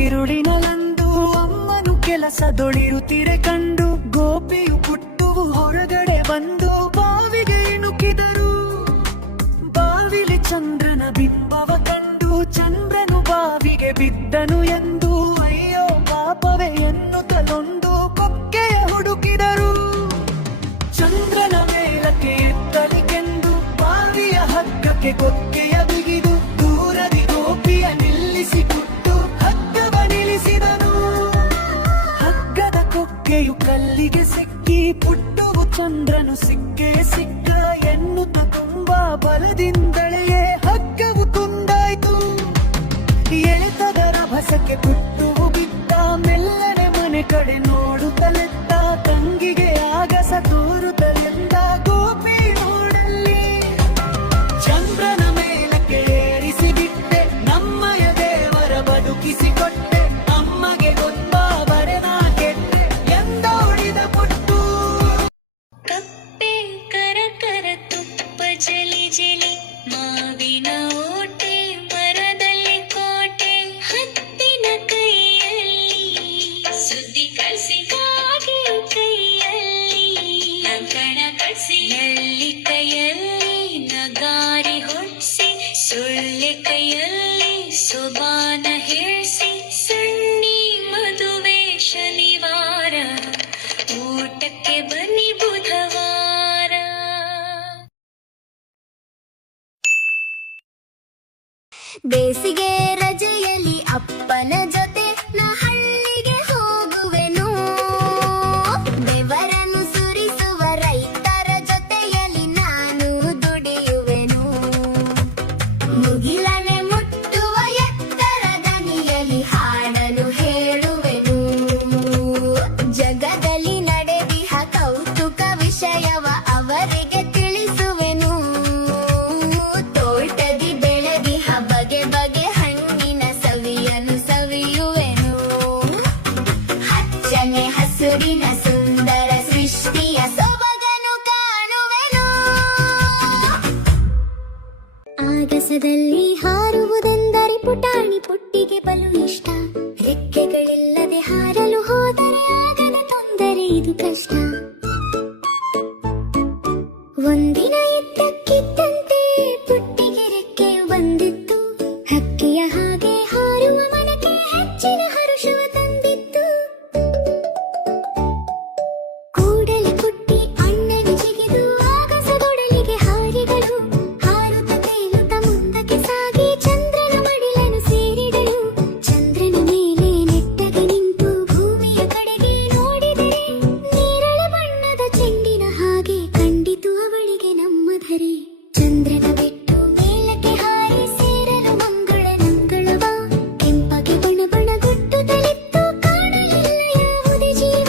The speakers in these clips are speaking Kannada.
ಈರುಳಿನಲಂದು ಅಮ್ಮನು ಕೆಲಸದೊಳಿರುತ್ತಿರೆ ಕಂಡು ಗೋಪಿಯು ಪುಟ್ಟು ಹೊರಗಡೆ ಬಂದು ಬಾವಿಗೆ ಇಣುಕಿದರು. ಬಾವಿಲಿ ಚಂದ್ರನ ಬಿಂಬವ ಕಂಡು ಚಂದ್ರನು ಬಾವಿಗೆ ಬಿದ್ದನು ಎಂದು ಅಯ್ಯೋ ಪಾಪವೇ ಎನ್ನುತ್ತಲೊಂದು ಕೊಕ್ಕೆಯ ಹುಡುಕಿದರು. ಚಂದ್ರನ ಮೇಲಕ್ಕೆ ಎತ್ತಲಿಕೆಂದು ಬಾವಿಯ ಹಗ್ಗಕ್ಕೆ ಕೊಕ್ಕೆಯ ಬಿಗಿದು ದೂರದಿ ಗೋಪಿಯ ನಿಲ್ಲಿಸಿ ಪುಟ್ಟು ಹಗ್ಗವ ನಿಲ್ಲಿಸಿದನು. ಹಗ್ಗದ ಕೊಕ್ಕೆಯು ಕಲ್ಲಿಗೆ ಸಿಕ್ಕಿ ಪುಟ್ಟುವು ಚಂದ್ರನು ಸಿಕ್ಕೇ ಸಿಕ್ಕ ಎನ್ನುತ್ತ ತುಂಬಾ ಬಲದಿಂದಳೆಯೇ ಹಗ್ಗವು ತುಂಡಾಯ್ತು. ಎಳೆತದ ರಭಸಕ್ಕೆ ಪುಟ್ಟುವು ಬಿದ್ದ ಮೆಲ್ಲನೆ ಮನೆ ಕಡೆ ನೋಡುತ್ತಲೆತ್ತ ತಂಗಿಗೆ ಆಗಸ ತೋರುತ್ತಲೆಂದ ಗೋಪಿ ನೋಡಲ್ಲಿ. ಚಂದ್ರನ ಮೇಲಕ್ಕೆ ಏರಿಸಿ ಬಿಟ್ಟೆ ನಮ್ಮಯ ದೇವರ ಬದುಕಿಸಿಕೊಟ್ಟೆ ಅಮ್ಮಗೆ ಗೊಂಬಾ ಬರೆನ ಕೆಟ್ಟೆ ಎಂದ ಹೊಡಿದ ಪುಟ್ಟು. ಕಪ್ಪೆ ಕರ ಕರ ತುಪ್ಪ ಜಲಿ ಜಲಿ ಮಾವಿನ ಓಟೆ ಮರದಲ್ಲಿ ಕೋಟೆ ಹತ್ತಿನ ಕೈಯಲ್ಲಿ ಸುದ್ದಿ ಕಳಿಸಿ ಕಾಗೆ ಕೈಯಲ್ಲಿ ನಗಣ ಕಳಿಸಿ ಎಲ್ಲಿ ಕೈಯಲ್ಲಿ ನಗಾರಿ ಹೊಡ್ಸಿ ಸುಳ್ಳೆ ಕೈಯಲ್ಲಿ ಸೊಬಾನ ಹೇಳ್ಸಿ ಸಣ್ಣಿ ಮದುವೆ ಶನಿವಾರ ಊಟಕ್ಕೆ ಬನ್ನಿ ಬುಧವಾರ. ಬೇಸಿಗೆ ರಜೆಯಲ್ಲಿ ಅಪ್ಪನ ಜೊತೆ ನಾ ಹಳ್ಳಿಗೆ ಹೋಗುವೆನು. ಬೆವರನ್ನು ಸುರಿಸುವ ರೈತರ ಜೊತೆಯಲ್ಲಿ ನಾನು ದುಡಿಯುವೆನು. ಮುಗಿಲನೆ ಮುಟ್ಟುವ ಎತ್ತರ ದನಿಯಲ್ಲಿ ಹಾಡನ್ನು ಹೇಳುವೆನು. ಜಗದಲ್ಲಿ ನಡೆದಿಹ ಕೌತುಕ ವಿಷಯವ ಅವರಿಗೆ ತಿಳಿಸುವೆನು. ತೋಟದಿ ಬೆಳೆದಿಹ ಬಗೆ ಬಗೆ ಹಣ್ಣಿನ ಸವಿಯನ್ನು ಸವಿಯುವೆನು. ಹಚ್ಚನೆ ಹಸುರಿನ ಸುಂದರ ಸೃಷ್ಟಿಯ ಸೊಬಗನು ಕಾಣುವೆನು. ಆಗಸದಲ್ಲಿ ಹಾರುವುದೆಂದರೆ ಪುಟಾಣಿ ಪುಟ್ಟಿಗೆ ಬಲು ಇಷ್ಟ. ರೆಕ್ಕೆಗಳಿಲ್ಲದೆ ಹಾರಲು ಹೋದರೆ ಆಗದ ತೊಂದರೆ ಇದು ಕಷ್ಟ. ಒಂದಿನ ಇದ್ದಕ್ಕಿದ್ದಂತೆ ಪುಟ್ಟಿಗೆ ರೆಕ್ಕೆಯು ಬಂದಿತ್ತು. ಹಕ್ಕಿಯ ಹಾಗೆ ಹಾರುವ ಮನಕ್ಕೆ ಹೆಚ್ಚಿನ ಹರುಷವ ತಂದಿತ್ತು. ಕೂಡಲೇ ಪುಟ್ಟಿ ಅಣ್ಣನ ಜಿಗಿದು ಆಗಸಗೊಡಲಿಗೆ ಹಾರಿದಳು. ಹಾರುತ್ತ ತೇಲುತ್ತ ಮುಂದಕ್ಕೆ ಸಾಗಿ ಚಂದ್ರನ ಮಡಿಲನ್ನು ಸೇರಿದಳು. ಚಂದ್ರನ ಮೇಲೆ ನೆಟ್ಟಗೆ ನಿಂತು ಭೂಮಿಯ ಕಡೆಗೆ ನೋಡಿದರೆ ನೇರಳೆ ಬಣ್ಣದ ಚೆಂಡಿನ ಹಾಗೆ ಕಂಡಿತು ಅವಳಿಗೆ ನಮ್ಮ ಧರೆ. ಚಂದ್ರನ ಬಿಟ್ಟು ಮೇಲಕ್ಕೆ ಹಾರಿ ಸೇರಲು ಮಂಗಳವಾ ಕೆಂಪಗೆ ಬಣ ಬಣ ಗುಟ್ಟುತ್ತಲಿತ್ತು. ಕಾಣಲಿಲ್ಲ ಯಾವುದೇ ಜೀವ.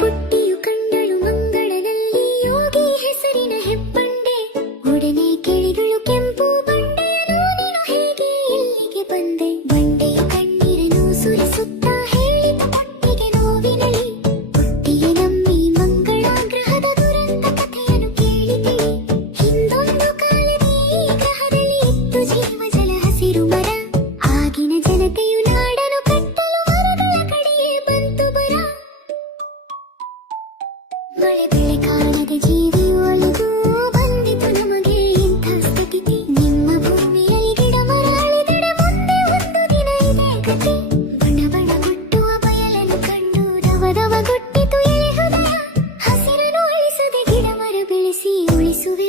ಪುಟ್ಟಿಯು ಕಂಡಳು ಮಂಗಳನಲ್ಲಿ ಯೋಗಿ ಹೆಸರಿನ ಹೆಬ್ಬಂಡೆ. ಒಡನೆ ಕೇಳಿದಳು ಕೆಂಪು ಬಂಡೆ ನೀನು ಹೇಗೆ ಇಲ್ಲಿಗೆ ಬಂದೆ. ಬಂಡೆಯು ಕಣ್ಣೀರನ್ನು ಸುರಿಸುತ್ತಾ ಹೇಳಿದ ಪುಟ್ಟಿಗೆ ನೋವಿನಳಿ. ಪುಟ್ಟಿಗೆ ನಮ್ಮಿ ಮಂಗಳ ಗ್ರಹದ ದುರಂತ ಕಥೆಯನ್ನು ಕೇಳಿದಿಳಿ. ಹಿಂದೊಂದು ಕಾಲದಲ್ಲಿ ಈ ಗ್ರಹದಲ್ಲಿ ಇತ್ತು ಜೀವ ಜಲ ಹಸಿರು ಮರ. ಆಗಿನ ಜನತೆಯು ನಾಡನ್ನು ಕಟ್ಟಲು ಮರಗಳ ಕಡೆಯೇ ಬಂತು ಬರ. ಮಳೆ ಬೆಳೆ ಕಾಣದ ಜೀವಿಯು ಅಳಿದು ಬಂದಿತು ನಮಗೆ ಇಂಥ ಸ್ಥಿತಿ. ನಿಮ್ಮ ಭೂಮಿಯಲ್ಲಿ ಗಿಡ ಮರ ಅಳಿದಡೆ ಮುಂದೆ ಒಂದು ದಿನ ಇದೇ ಗತಿ. ಬಣ ಬಣ ಗುಟ್ಟುವ ಬಯಲನ್ನು ಕಂಡು ರವರವ ಗುಟ್ಟಿತು ಎಳೆ ಹೃದಯ. ಹಸಿರನ್ನು ಅಳಿಸದೆ ಗಿಡ ಮರ ಬೆಳೆಸಿ ಉಳಿಸುವೆ